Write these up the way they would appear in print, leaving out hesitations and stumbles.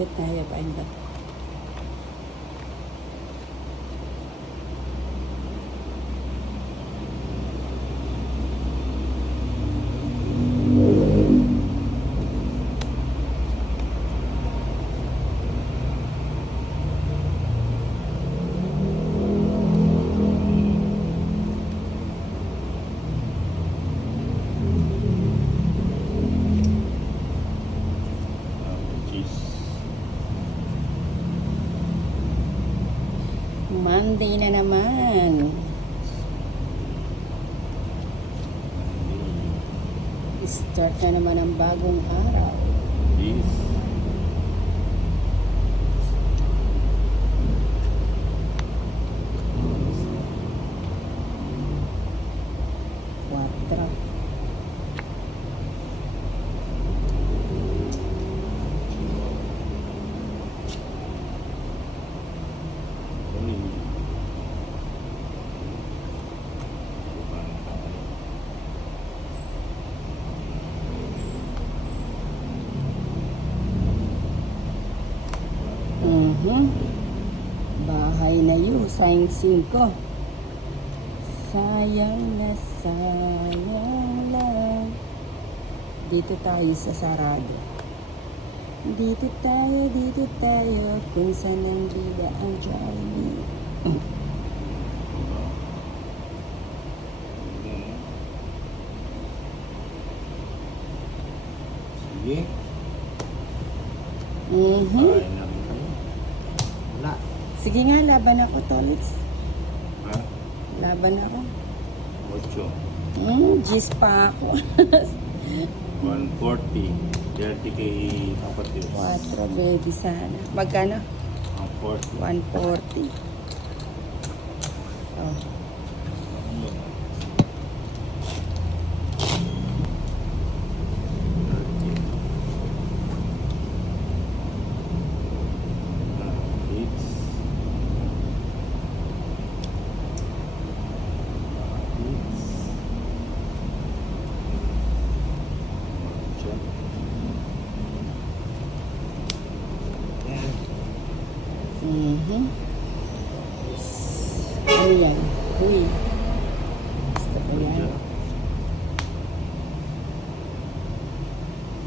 Wait na, yapain ba? Monday na naman. Start na naman ang bagong araw. Yes. Quatro. Bahay na yun, sayang 5. Sayang na sayang lang. Dito tayo sa sarado. Dito tayo, kung saan ang bida ang Jollibee. Sige. Kain na rin kayo. Wala. Sige nga, laban ako, Tolits. Ha? Laban ako. 8. Gis pa ako. 140. 30 kay kapatid. 4, baby sana. Magkano? 140. 140. Oh. Ano yan? Uy. Gusto ko yan.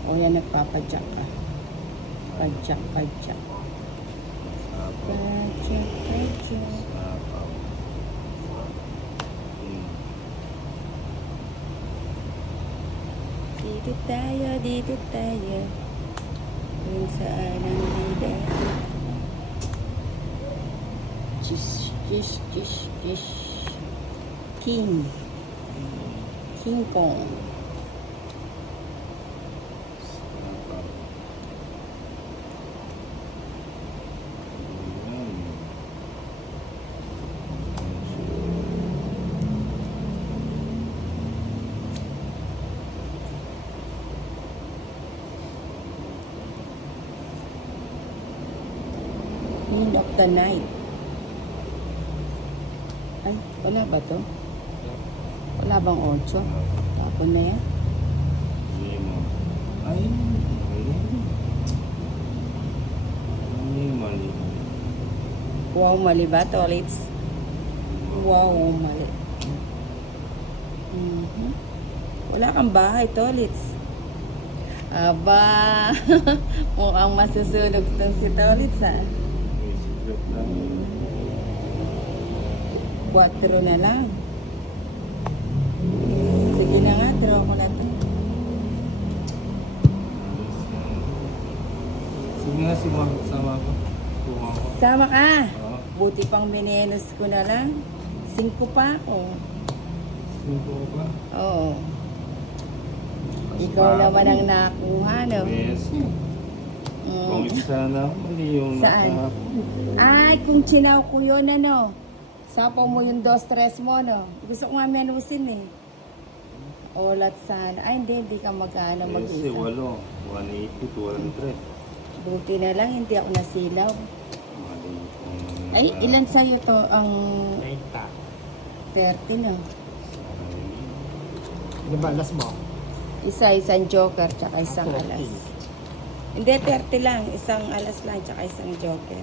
O yan, nagpapadyak ka. Padyak. Padyak. Dito tayo. Kung saan ang bida. Kish. King Kong. Queen of the night. Ay, wala ba to? Wala bang 8? Tapon na yan. Ay, mali. Wow, mali ba, Tolits? Wow, mali. Wala kang bahay, Tolits. Aba, mukhang masusunog tong si Tolits, ha? May secret lang. 4 na lang. Sige na nga, draw ko na to. Sige nga, sama ko. Kuma ko. Sama ka. Oo. Buti pang minenus ko na lang. 5 pa ako. 5 pa? Oo. Ikaw naman ang nakuha, no? Yes. Kung isa na, mali yung Saan? nakapon. Ay, kung chinaw ko yun, ano? Sapaw mo yung 2-3 mo, no? Gusto ko nga menusin, eh. Olat sana. Ay, hindi ka magkano Yes, mag-isa. 8. 180 to 100. Buti na lang, hindi ako nasilaw. Mali. Ay, ilan sa'yo to ang 90. 30 na? Ano ba, last mo? Isang joker, tsaka isang 30. alas. Hindi, 30 lang. Isang alas lang, tsaka isang joker.